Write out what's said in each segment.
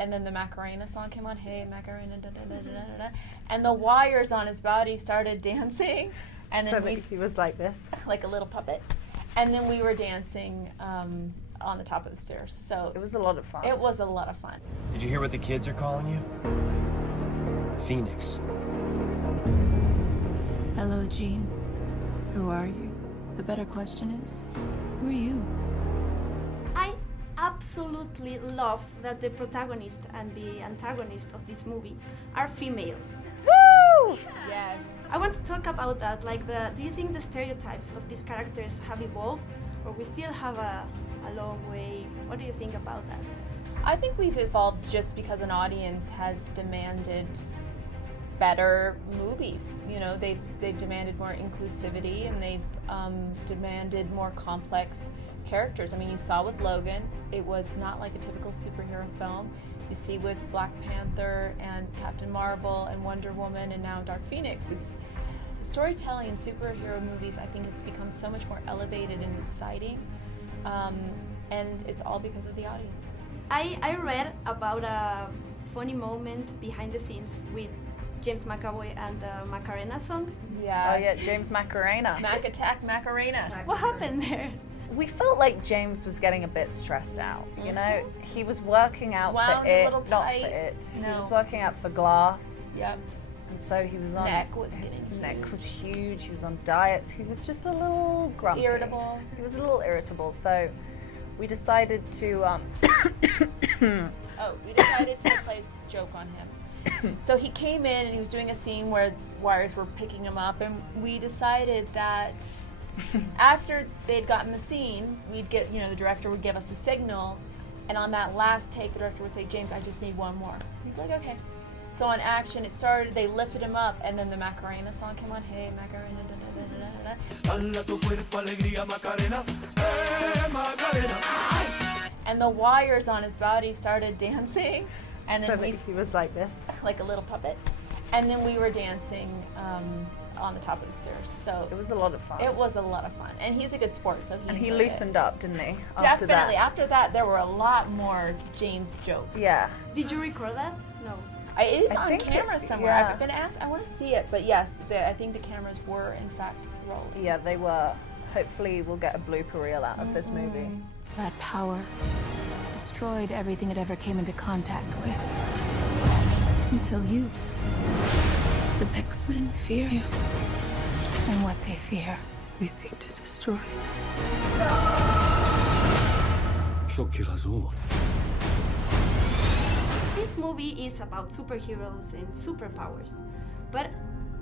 and then the Macarena song came on, hey, Macarena, da, da, da, da, da, da, and the wires on his body started dancing. And then he was like this. Like a little puppet. And then we were dancing on the top of the stairs. So it was a lot of fun. It was a lot of fun. Did you hear what the kids are calling you? Phoenix. Hello, Jean. Who are you? The better question is, who are you? I absolutely love that the protagonist and the antagonist of this movie are female. Woo! Yes. I want to talk about that. Do you think the stereotypes of these characters have evolved, or we still have a long way? What do you think about that? I think we've evolved just because an audience has demanded better movies. You know, they've demanded more inclusivity, and they've demanded more complex characters. I mean, you saw with Logan, it was not like a typical superhero film. You see with Black Panther and Captain Marvel and Wonder Woman and now Dark Phoenix, it's the storytelling in superhero movies, I think, has become so much more elevated and exciting, and it's all because of the audience. I read about a funny moment behind the scenes with James McAvoy and the Macarena song. Yeah. Oh yeah, James Macarena. Mac Attack Macarena. What happened there? We felt like James was getting a bit stressed out, you know? He was working out for it, not for it. No. He was working out for Glass. Yep. And so he was His on... neck was his getting neck huge. was huge, he was on diets, he was just a little grumpy. Irritable. He was a little irritable, so we decided to... we decided to play a joke on him. So he came in and he was doing a scene where wires were picking him up, and we decided that after they'd gotten the scene, we'd get, the director would give us a signal, and on that last take, the director would say, James, I just need one more. We'd be like, okay. So on action, it started, they lifted him up, and then the Macarena song came on, hey, Macarena, da, da, da, da, da, da. And the wires on his body started dancing, and then he was like this. Like a little puppet. And then we were dancing on the top of the stairs. So it was a lot of fun. It was a lot of fun. And he's a good sport, so he loosened up, didn't he? Definitely. After that, there were a lot more James jokes. Yeah. Did you record that? No. It is on camera somewhere. Yeah. I've been asked, I want to see it. But yes, I think the cameras were, in fact, rolling. Yeah, they were. Hopefully we'll get a blooper reel out of this movie. That power destroyed everything it ever came into contact with. Until you. The X-Men fear you. And what they fear, we seek to destroy. This movie is about superheroes and superpowers, but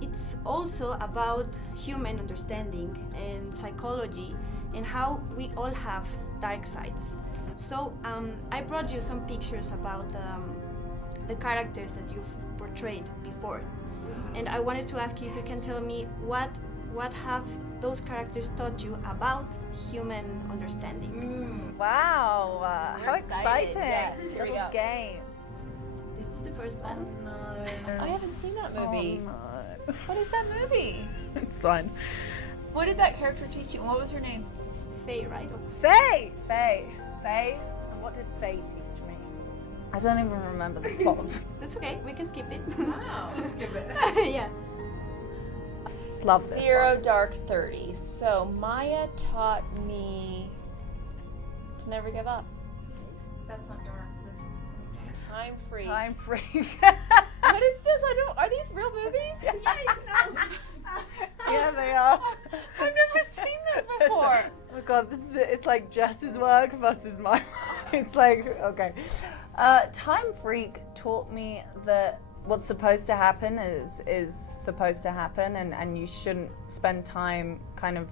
it's also about human understanding and psychology and how we all have dark sides. So I brought you some pictures about the characters that you've portrayed before. And I wanted to ask you if you can tell me what have those characters taught you about human understanding. Wow, how exciting. Yes, here we go. Game. This is the first one. I haven't seen that movie. Oh, no. What is that movie? It's fine. What did that character teach you? What was her name? Faye, right? Faye! And what did Faye teach me? I don't even remember the plot. That's okay, we can skip it. Wow. Skip it. Yeah. Love this Zero one. Dark 30. So Maya taught me to never give up. That's not dark. Time Freak. Time Freak. What is this? Are these real movies? Yeah, Yeah, they are. I've never seen this before. Oh my god, it's like Jess's work versus my work. It's like, okay. Time Freak taught me that what's supposed to happen is supposed to happen, and you shouldn't spend time kind of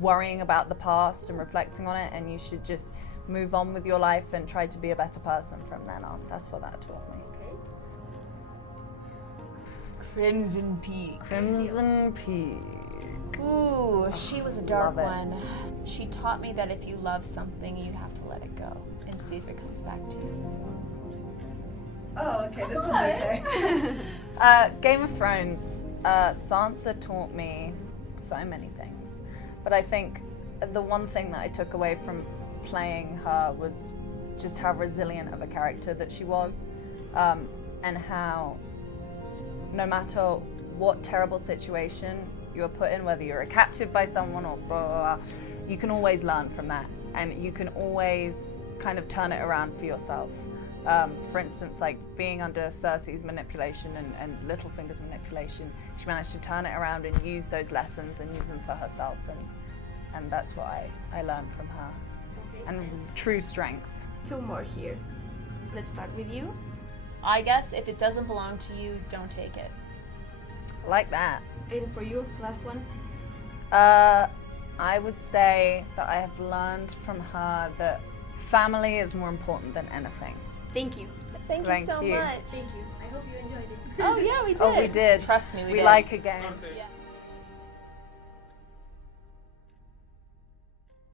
worrying about the past and reflecting on it, and you should just move on with your life and try to be a better person from then on. That's what that taught me. Crimson Peak. Crimson Peak. Ooh, she was a dark Love it. one. She taught me that if you love something, you have to let it go and see if it comes back to you. Oh, okay, this one's okay. Game of Thrones. Sansa taught me so many things, but I think the one thing that I took away from playing her was just how resilient of a character that she was, and how no matter what terrible situation you're put in, whether you're a captive by someone or blah, blah, blah, you can always learn from that, and you can always kind of turn it around for yourself. For instance, like being under Cersei's manipulation and Littlefinger's manipulation, she managed to turn it around and use those lessons and use them for herself, and that's what I learned from her. Okay. And true strength. 2 more here. Let's start with you. I guess if it doesn't belong to you, don't take it. Like that. And for you, last one. I would say that I have learned from her that family is more important than anything. Thank you. Thank Thank you so you. much. Thank you. I hope you enjoyed it. Oh yeah, we did. Oh, we did. Trust me, we did. We like a game. Yeah.